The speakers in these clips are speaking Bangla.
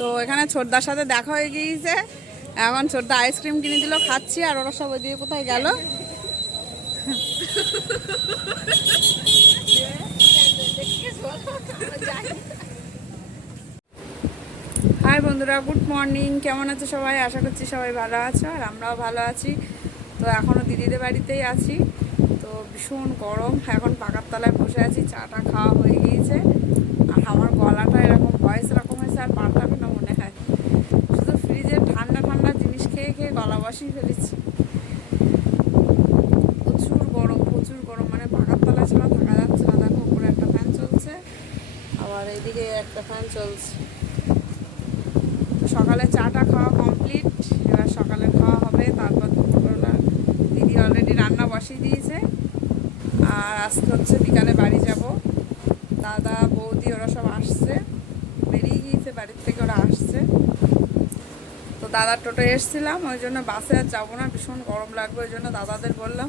তো এখানে ছোটদার সাথে দেখা হয়ে গিয়েছে। এখন ছোটদা আইসক্রিম কিনে দিল, খাচ্ছি। আর ওরা সব ওইদিকে কোথায় গেল? হাই বন্ধুরা, গুড মর্নিং। কেমন আছো সবাই? আশা করছি সবাই ভালো আছো, আর আমরাও ভালো আছি। তো এখনও দিদিদের বাড়িতেই আছি। তো ভীষণ গরম, এখন পাকার তলায় বসে আছি। চাটা খাওয়া হয়ে গিয়েছে। আর আমার গলাটা এরকম ভয়েস এরকম হয়েছে, আর পাল্টাবে না মনে হয়। শুধু ফ্রিজের ঠান্ডা ঠান্ডা জিনিস খেয়ে খেয়ে গলা বসিয়ে ফেলেছি। প্রচুর গরম, প্রচুর গরম, মানে পাকার তলায় ছাড়া থাকা যাচ্ছে না। দেখো, উপরে একটা ফ্যান চলছে, আবার এইদিকে একটা ফ্যান চলছে। সকালে চাটা খাওয়া কমপ্লিট। এবার সকালে খাওয়া হবে, তারপর দুপুরবেলা দিদি অলরেডি রান্না বসিয়ে দিয়েছে। আর আজকে হচ্ছে বিকালে বাড়ি যাব। দাদা বৌদি ওরা সব আসছে, বেরিয়ে গিয়েছে বাড়ির থেকে, ওরা আসছে। তো দাদার টোটো এসেছিলাম, ওই জন্য বাসে আর যাবো না, ভীষণ গরম লাগবে। ওই জন্য দাদাদের বললাম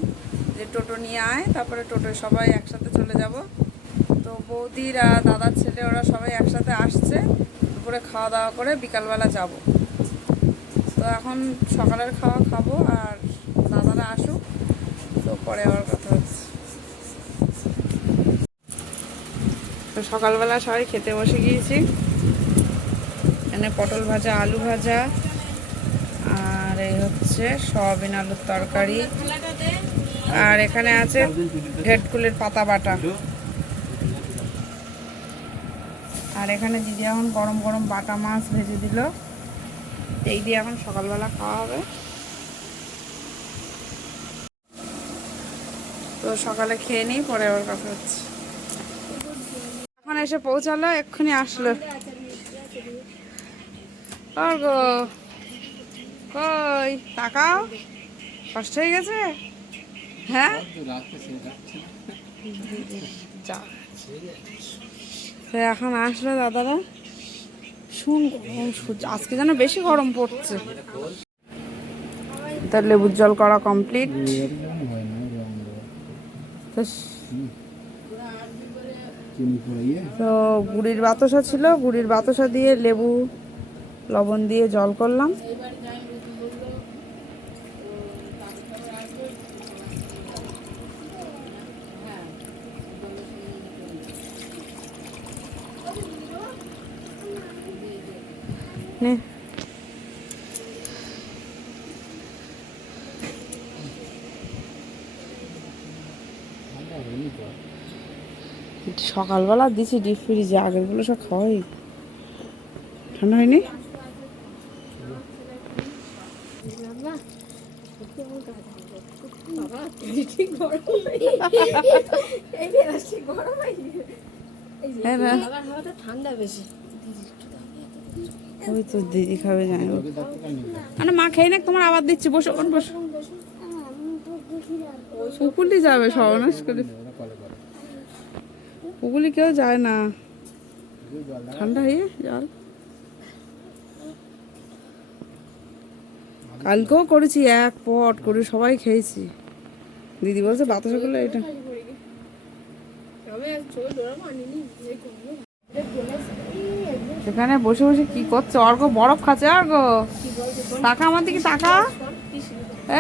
যে টোটো নিয়ে আয়, তারপরে টোটোয় সবাই একসাথে চলে যাব। তো বৌদির আর দাদার ছেলে ওরা সবাই একসাথে আসছে। দুপুরে খাওয়া দাওয়া করে বিকালবেলা যাব। তো এখন সকালের খাওয়া খাবো, আর দাদারা আসুক, তো পরে আবার কথা হচ্ছে। তো সকালবেলা সবাই খেতে বসে গিয়েছি। এখানে পটল ভাজা, আলু ভাজা, আর এই হচ্ছে সয়াবিন আলুর তরকারি, আর এখানে আছে ভেটকুলের পাতা বাটা। আর এখানে দিদি এখন গরম গরম বাটা মাছ ভেজে দিল। এই দিয়ে এখন সকালবেলা খাওয়া হবে। তো সকালে খেয়ে নিই, পরে আবার কথা হচ্ছে। এখন এসে পৌঁছালো, এক্ষুনি আসলো। গো কই তাকাও, কষ্ট হয়ে গেছে? হ্যাঁ, এখন আসলো দাদারা। শুন, আজকে যেন বেশি গরম পড়ছে। তার লেবুর জল করা কমপ্লিট। তো গুড়ির বাতাসা ছিল, গুড়ির বাতাসা দিয়ে লেবু লবণ দিয়ে জল করলাম। সকালবেলা দিছি ডিপ ফ্রিজে, আগেরগুলো সব খাওয়াই ঠান্ডা হয়নি। ঠান্ডা বেশি, ওই তো দিদি খাবে জানি না। মা খেয়ে না, তোমার আবার দিচ্ছি, বসো বসো। পুকুলি যাবে সর্বনাশ করে, পুকুলি কেউ যায় না, ঠান্ডা হয়ে জল। কালকেও করেছি, এক পট করে সবাই খেয়েছি। দিদি বলছে বাতাসা করলে এটা। সেখানে বসে বসে কি করছে? অর্ঘ বরফ খাচ্ছে। অর্ঘ টাকা, আমার দিকে টাকা।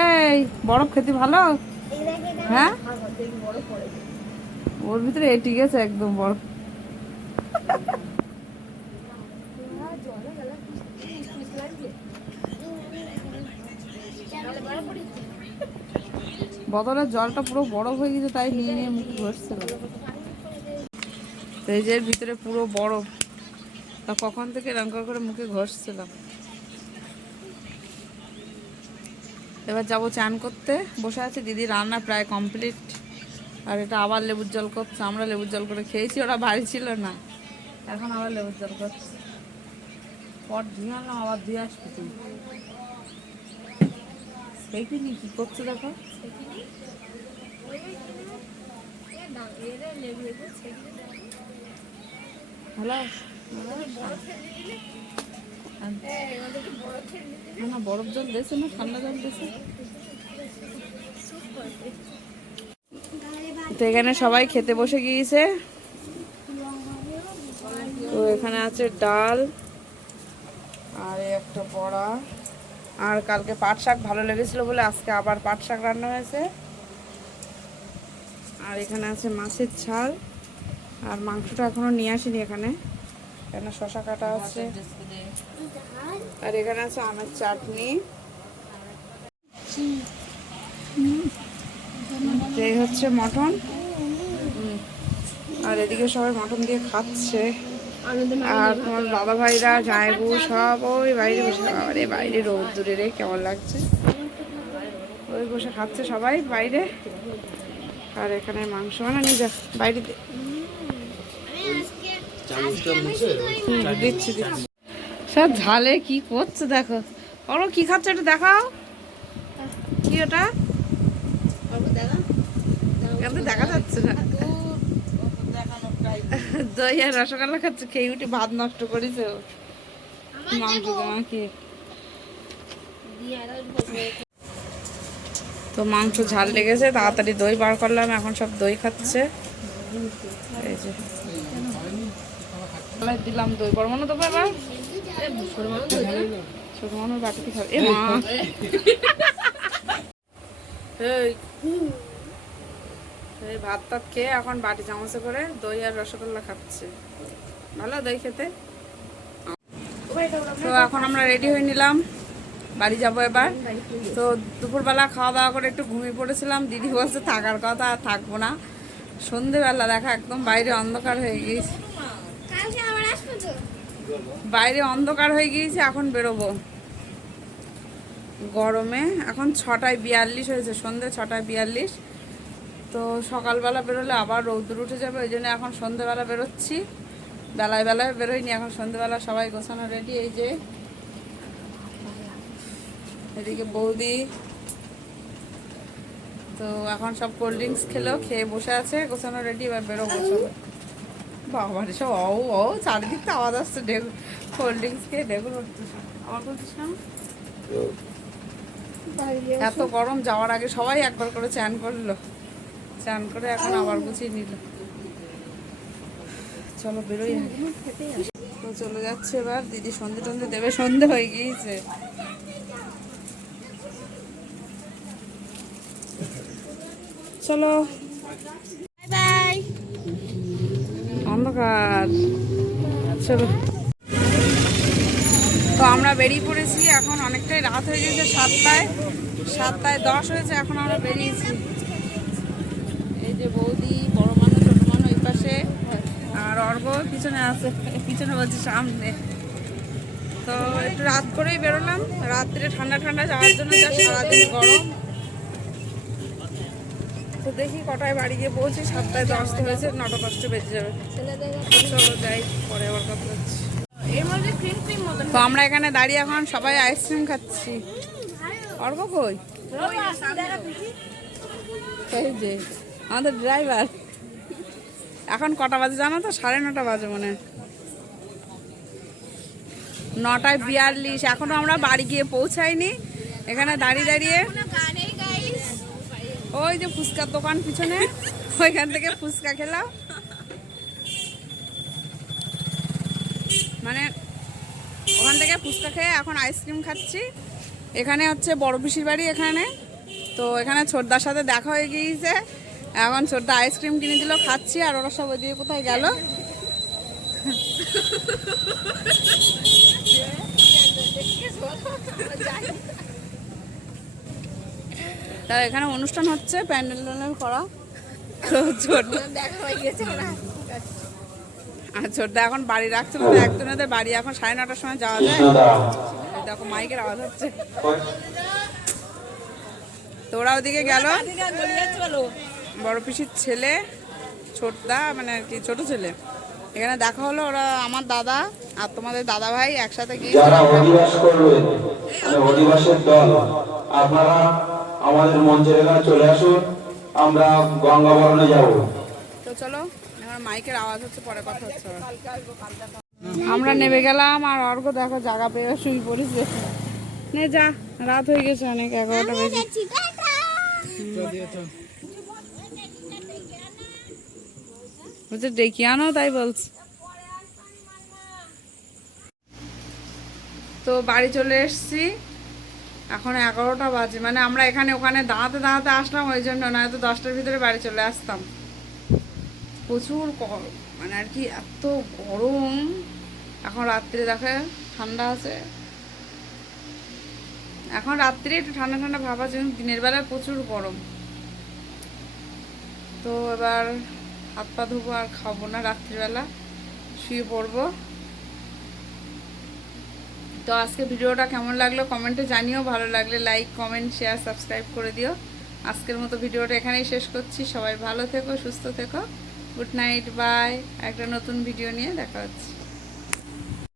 এই বরফ খেতে ভালো? হ্যাঁ, ওর ভিতরে এটি গেছে একদম বরফ। বোতলের জলটা পুরো বরফ হয়ে গেছে, তাই নিয়ে নিয়ে মুখে ঘষছিল। ফ্রিজের ভিতরে পুরো বরফ, তা কখন থেকে এরকম করে মুখে ঘষছিলাম। এবার যাবো চান করতে, বসে আছি। দিদি রান্না প্রায় কমপ্লিট, আর এটা আবার লেবুর জল করছে। আমরা লেবুর জল করে খেয়েছি, ওরা বাড়ি ছিল না, এখন আবার লেবুর জল করছে। পট ধুয়ে আনলাম, আবার ধুয়ে আসবি তুমি। সেইখিনি কি করছে দেখো। হ্যালো, না বরফ জল দিয়েছে না ঠান্ডা জল দিয়েছে? তো এখানে সবাই খেতে বসে গিয়েছে। তো এখানে আছে ডাল, একটা বড়া, আর কালকে পাট শাক ভালো লেগেছিল বলে আজকে আবার পাট শাক রান্না হয়েছে। আর এখানে আছে মাছের ঝাল, আর মাংসটা এখনো নিয়ে আসিনি এখানে, এখানে শশা কাটা আছে, আর এখানে আছে আমের চাটনি। এই হচ্ছে মটন, আর এদিকে সবাই মটন দিয়ে খাচ্ছে। আর তোমার বাবা ভাইরা জায়বু সব ওই বাইরে বসে, আরে বাইরে রোদ্দুরে রে কেমন লাগছে, ওই বসে খাচ্ছে সবাই বাইরে। আর এখানে মাংস মানে নিয়ে যা বাইরে দিচ্ছি দিচ্ছি সব ঝালে কি করছে দেখো। ওরা কি খাচ্ছে এটা দেখাও, কি ওটা দেখা যাচ্ছে না। দই আর রসগোল্লা খাচ্ছে, খেয়ে উঠে ভাত নষ্ট করেছে মাংস তোমাকে। তো মাংস ঝাল লেগেছে, তাড়াতাড়ি দই বার করলাম, এখন সব দই খাচ্ছে। এই যে দিলাম দই, বড় মনে দেবো এবার, ছোট মানুষ বাটিতে খাবে। এ মা এই ভাত টাত খেয়ে এখন বাটি চামচে করে দই আর রসগোল্লা খাচ্ছে, ভালো দই খেতে। তো এখন আমরা রেডি হয়ে নিলাম, বাড়ি যাব এবার। তো দুপুরবেলা খাওয়া দাওয়া করে একটু ঘুমিয়ে পড়েছিলাম, দিদি বলছে থাকার কথা, আর থাকবো না। সন্ধেবেলা দেখা একদম বাইরে অন্ধকার হয়ে গিয়েছে, বাইরে অন্ধকার হয়ে গিয়েছে, এখন বেরোবো গরমে। এখন 6:42 হয়েছে, সন্ধে 6:42। তো সকালবেলা বেরোলে আবার রৌদ্র উঠে যাবে, ওই জন্য এখন সন্ধেবেলা বেরোচ্ছি, বেলায় বেলায় বেরোয়নি, এখন সন্ধেবেলা সবাই গোছানো রেডি। এই যে এদিকে বৌদি তো এখন সব কোল্ড ড্রিঙ্কস খেলো, খেয়ে বসে আছে, গোছানো রেডি, এবার বেরোবো সবাই। বাবা রে সব ও চারদিক তো আওয়াজ আসছে, কোল্ড ড্রিঙ্কস খেয়ে ডেগুলো করতেছে। আমার বলছিস না এত গরম, যাওয়ার আগে সবাই একবার করে চান করলো, চান করে এখন আবার গুছিয়ে নিল। চলো বেরোই, তো চলে যাচ্ছে এবার। দিদি সন্ধে টন্ধে দেবে, সন্ধে হয়ে গিয়েছে। চলো বাই, অন্ধকার। চলো, তো আমরা বেরিয়ে পড়েছি, এখন অনেকটাই রাত হয়ে গেছে, 7:10 হয়েছে, এখন আমরা বেরিয়েছি। এই যে বৌদি, বড় মানুষ ছোট মানুষ এই পাশে, আর অর্ঘ পিছনে আছে, পিছনে বলছে সামনে। তো একটু রাত করেই বেরোলাম, রাত্রে ঠান্ডা ঠান্ডা যাওয়ার জন্য, যা সারাদিন গরম। তো দেখি কটায় বাড়ি গিয়ে পৌঁছি, 7:10 হয়েছে, 9:10 বেজে যাবে। চলো যাই, পরে আবার কথা হচ্ছে। তো আমরা এখানে দাঁড়িয়ে এখন সবাই আইসক্রিম খাচ্ছি। অর্ঘ কই? এই যে আমাদের ড্রাইভার। এখন কটা বাজে জানো তো? 9:30 বাজে মনে হয়, 9:42। এখনো আমরা বাড়ি গিয়ে পৌঁছাইনি, এখানে দাঁড়িয়ে দাঁড়িয়ে। ওই যে ফুচকার দোকান পিছনে, ওইখান থেকে ফুচকা খেলাম, মানে ওখান থেকে ফুচকা খেয়ে এখন আইসক্রিম খাচ্ছি। এখানে হচ্ছে বড় পিসির বাড়ি এখানে, তো এখানে ছোটদার সাথে দেখা হয়ে গিয়েছে, এখন ছোটদা আইসক্রিম কিনে দিল, খাচ্ছি। আর ওরা সব ওইদিকে কোথায় গেল? তা এখানে অনুষ্ঠান হচ্ছে, প্যান্ডেল ট্যান্ডেল করা। আর ছোটদা এখন বাড়ি রাখছে, একজনের বাড়ি এখন 9:30 সময় যাওয়া যায়। দেখো মাইকের আওয়াজ হচ্ছে, তো ওরা ওদিকে গেল। বড় পিসির ছেলে ছোটদা, মানে আর কি ছোট ছেলে, এখানে দেখা হলো। ওরা আমার দাদা আর তোমাদের দাদা ভাই একসাথে গিয়ে যারা অধিবাস করবে, অধিবাসের দল, আপনারা আমাদের মঞ্চের এখানে চলে আসুন, আমরা গঙ্গাবরণে যাব। তো চলো, এখন মাইকের আওয়াজ হচ্ছে, পরে কথা হচ্ছে। আমরা নেমে গেলাম, আর অর্ঘ দেখো জায়গা পেয়ে শুয়ে পড়েছে। নে যা, রাত হয়ে গেছে অনেক, 11টা বেজে। বলছে ডেকে আনো, তাই বলছে। তো তো বাড়ি চলে এসেছি, এখন 11টা বাজে। মানে আমরা এখানে ওখানে দাঁড়াতে দাঁড়াতে আসলাম, ওই জন্য নয়তো 10টার ভিতরে বাড়ি চলে আসতাম। প্রচুর মানে আর কি এত গরম। এখন রাত্রে দেখে ঠান্ডা আছে, এখন রাত্রে একটু ঠান্ডা ঠান্ডা ভাব আছে, কিন্তু দিনের বেলায় প্রচুর গরম। তো এবার হাত পা ধোবো, আর খাবো না, রাত্রিবেলা শুয়ে পড়বো। তো আজকে ভিডিওটা কেমন লাগলো কমেন্টে জানিও, ভালো লাগলে লাইক কমেন্ট শেয়ার সাবস্ক্রাইব করে দিও। আজকের মতো ভিডিওটা এখানেই শেষ করছি। সবাই ভালো থেকো, সুস্থ থেকো, গুড নাইট, বাই। একটা নতুন ভিডিও নিয়ে দেখা হচ্ছে।